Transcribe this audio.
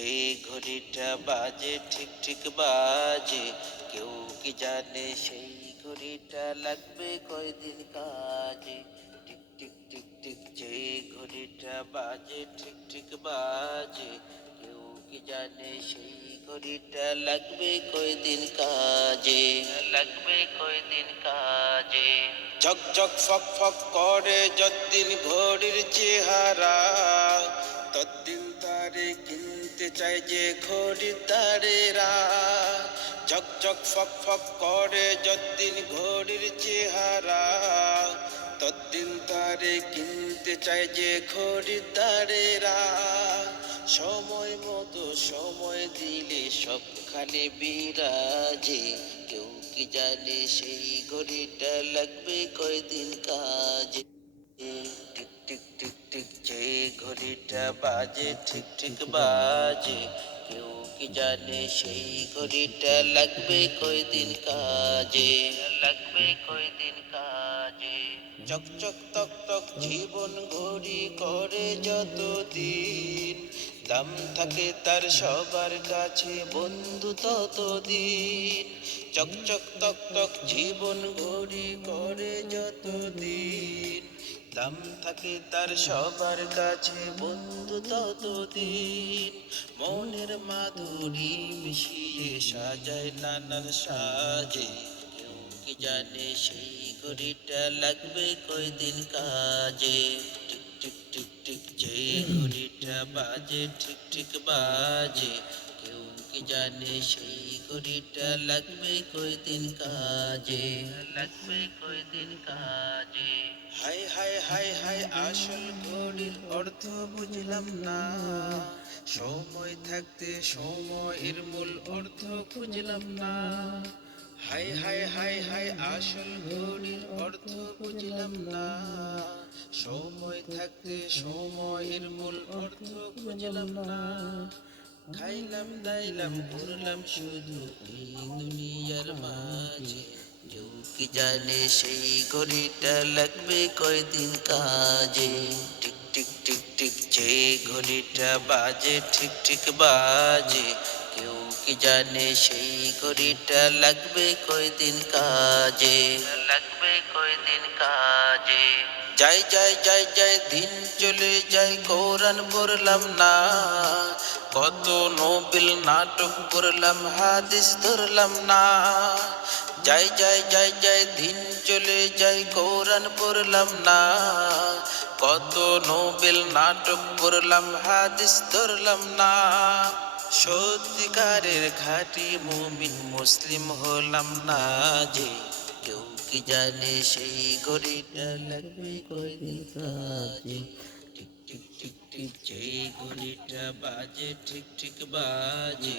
যে ঘড়িটা বাজে, ঠিক ঠিক বাজে। কেউ কি জানে সেই ঘড়িটা লাগবে কয়দিন কাজে? টিক টিক টিক টিক, যে ঘড়িটা বাজে, ঠিক ঠিক বাজে। কেউ কি জানে সেই ঘড়িটা লাগবে কয়দিন কাজে? লাগবে কয়দিন কাজে? ঝক ঝক, ফক ফক করে যতদিন ঘড়ির চেহারা, ততদিন তারে কিনতে চাই যে খরিদারেরা ঝক ঝক ফক ফক করে যতদিন ঘড়ির চেহারা, ততদিন তারে কিনতে চাই যে খরিদারেরা সময় মতো সময় দিলে সবখানে বিরাজে। কেউ কি জানে সেই ঘড়িটা লাগবে কয়দিন কাজে। টিক যে ঘড়িটা বাজে, ঠিক ঠিক বাজে। কেউ কি জানে সেই ঘড়িটা লাগবে কয়দিন কাজে? লাগবে কয়দিন কাজে? চক চক তক তক জীবন ঘড়ি করে যতদিন। দাম থাকে তার সবার কাছে বন্ধু ততদিন। চক চক তক তক জীবন ঘড়ি করে যতদিন। দাম থাকে তার সবার কাছে বন্ধু ততদিন। মনের মাধুরী মিশিয়ে সাজায় নানান সাজে। কি জানে সেই ঘড়িটা লাগবে কয়দিন কাজে? টিক টিক টিক টিক, যে ঘড়িটা বাজে ঠিক ঠিক বাজে। কেউ কি জানে সেই ঘড়িটা লাগবে কয়দিন কাজে? লাগবে কয়দিন কাজে? হাই আসল ঘড়ির অর্থ বুঝলাম না। সময় থাকতে সময়ের মূল অর্থ খুঁজলাম না। হাই হাই হাই হাই, আসল ঘড়ির অর্থ বুঝলাম না। সময় থাকতে সময়ের মূল অর্থ খুঁজলাম না। খাইলাম দাইলাম ঘুরলাম শুধু এই দুনিয়ার মাঝে। কেউ কি জানে সেই ঘড়িটা লাগবে কয়দিন কাজে? টিক টিক টিক টিক, যে ঘড়িটা বাজে ঠিক ঠিক বাজে। কেউ কি জানে সেই ঘড়িটা লাগবে কয়দিন কাজে? লাগবে কয়দিন কাজে? যাই যাই যাই যাই, দিন চলে যাই কোরআন পড়লাম না। কত নোবেল নাটক করলাম হাদিস ধরলাম না। যাই যাই যাই যাই, দিন চলে যাই কোরআন পড়লাম না। কত নোবেল নাটক করলাম, হাদিস ধরলাম না। সত্যিকারের ঘাটি মুমিন মুসলিম হলাম না যে, কেউ কি জানে সেই ঘড়িটা লাগবে কাজে। টিক টিক টিক টিক, যেই ঘড়িটা বাজে ঠিক ঠিক বাজে।